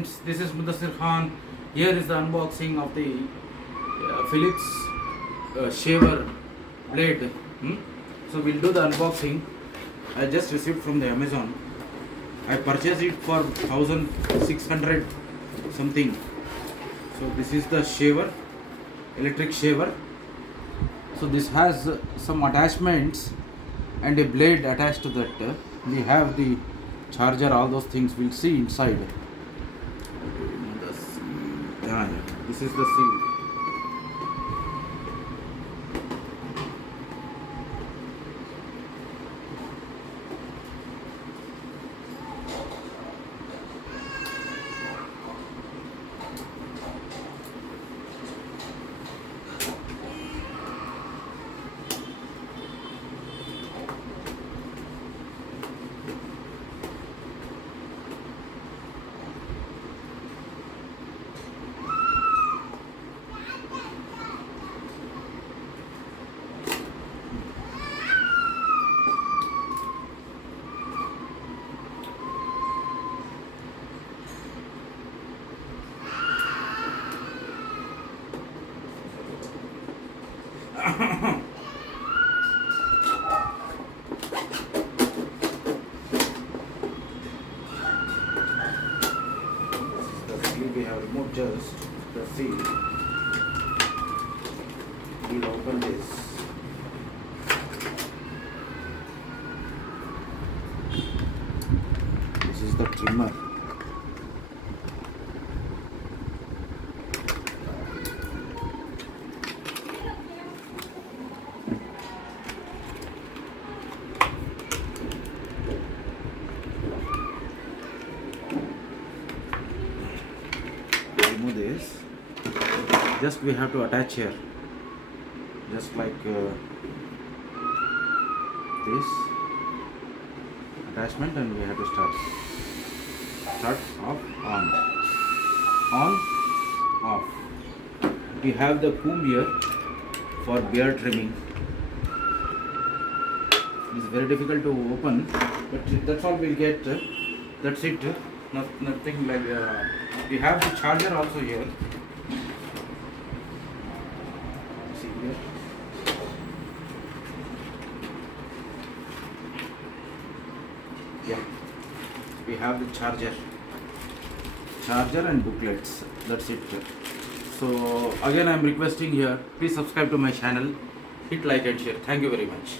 friends, this is Mudassir Khan. Here is the unboxing of the Philips shaver blade. So we'll do the unboxing. I just received from the Amazon. I purchased it for 1600 something. So this is the shaver, electric shaver. So this has some attachments and a blade attached to that. We have the charger, all those things we'll see inside. This is the seal. We have removed just the seal. We'll open this. This is the trimmer. Remove this. Just we have to attach here, just like this attachment, and we have to start on off. We have the comb here for beard trimming. It's very difficult to open, but that's all we'll get. That's it. Nothing like. We have the charger also here. See here. Yeah. We have the charger and booklets. That's it. So again, I am requesting here. Please subscribe to my channel. Hit like and share. Thank you very much.